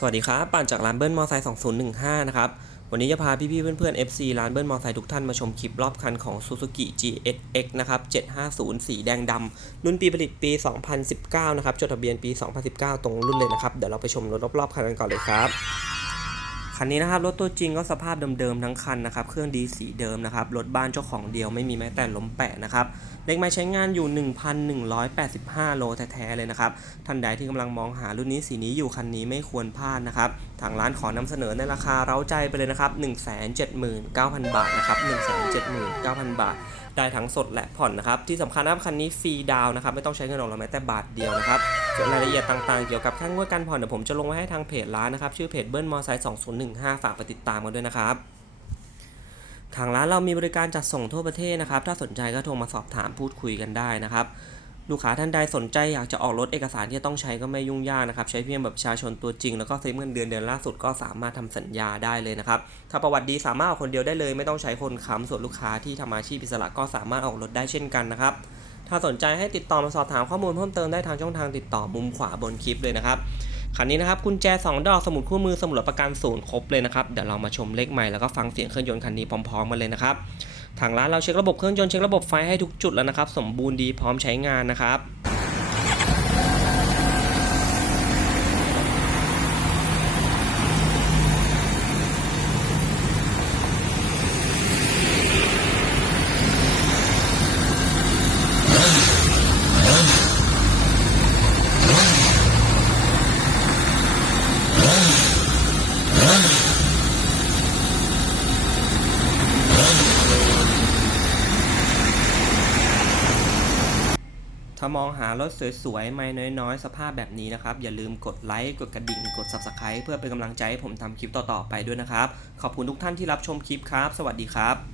สวัสดีครับปั่นจากร้านเบิ้ลมอไซค์2015 นะครับ วันนี้จะพาพี่ๆเพื่อนๆ FC ร้านเบิ้ลมอไซค์ทุกท่านมาชมคลิปรอบคันของ Suzuki GSX นะครับ 750 สีแดงดำรุ่นปีผลิตปี 2019 นะครับ จดทะเบียนปี 2019 ตรงรุ่นเลยนะครับ เดี๋ยวเราไปชมรถรอบๆคันกันก่อนเลยครับ คันนี้นะครับรถตัวจริงก็สภาพเดิมๆทั้งคันนะครับ เครื่องดีสีเดิมนะครับ รถบ้านเจ้าของเดียวไม่มีแม้แต่ล้มแปะนะครับ เลขไม้ใช้งานอยู่ 1,185 โลแท้ๆเลยนะครับ ท่านใดที่กำลังมองหารุ่นนี้สีนี้อยู่คันนี้ไม่ควรพลาดนะครับ ทางร้านขอนำเสนอในราคาเร้าใจไปเลยนะครับ 179,000 บาทนะครับ179,000 บาท ได้ทั้งสดและผ่อนนะครับ ที่สำคัญนะครับคันนี้ฟรีดาวนะครับ ไม่ต้องใช้เงินออกเราแม้แต่บาทเดียวนะครับ ส่วนรายละเอียดต่างๆ เกี่ยวกับค่างวดการผ่อนเดี๋ยวผมจะลงไว้ให้ทางเพจร้านนะครับ ชื่อเพจเบิ้ลมอไซค์2015 ฝากไปติดตามกันด้วยนะครับทางร้านเรามีบริการจัดส่งทั่วประเทศนะครับ ถ้าสนใจก็โทรมาสอบถามพูดคุยกันได้นะครับ ลูกค้าท่านใดสนใจอยากจะออกรถเอกสารที่ต้องใช้ก็ไม่ยุ่งยากนะครับ ใช้เพียงแบบประชาชนตัวจริง แล้วก็เซ็นเงินเดือนเดือนล่าสุดก็สามารถทำสัญญาได้เลยนะครับ ถ้าประวัติดีสามารถออกคนเดียวได้เลย ไม่ต้องใช้คนค้ำส่วนลูกค้าที่ทำอาชีพอิสระก็สามารถออกรถได้เช่นกันนะครับถ้าสนใจให้ติดต่อมาสอบถามข้อมูลเพิ่มเติมได้ทางช่องทางติดต่อมุมขวาบนคลิปเลยนะครับคันนี้นะครับกุญแจ 2 ดอกสมุดคู่มือสมุดประกันศูนย์ครบเลยนะครับเดี๋ยวเรามาชมเลขใหม่แล้วก็ฟังเสียงเครื่องยนต์คันนี้พร้อมๆกันเลยนะครับ ทางร้านเราเช็คระบบเครื่องยนต์เช็คระบบไฟให้ทุกจุดแล้วนะครับ สมบูรณ์ดีพร้อมใช้งานนะครับ ถ้ามองหารถสวยๆ ไม่น้อยๆ สภาพแบบนี้นะครับ อย่าลืมกดไลค์ กดกระดิ่ง กด Subscribe เพื่อเป็นกำลังใจให้ผมทำคลิปต่อๆ ไปด้วยนะครับ ขอบคุณทุกท่านที่รับชมคลิปครับ สวัสดีครับ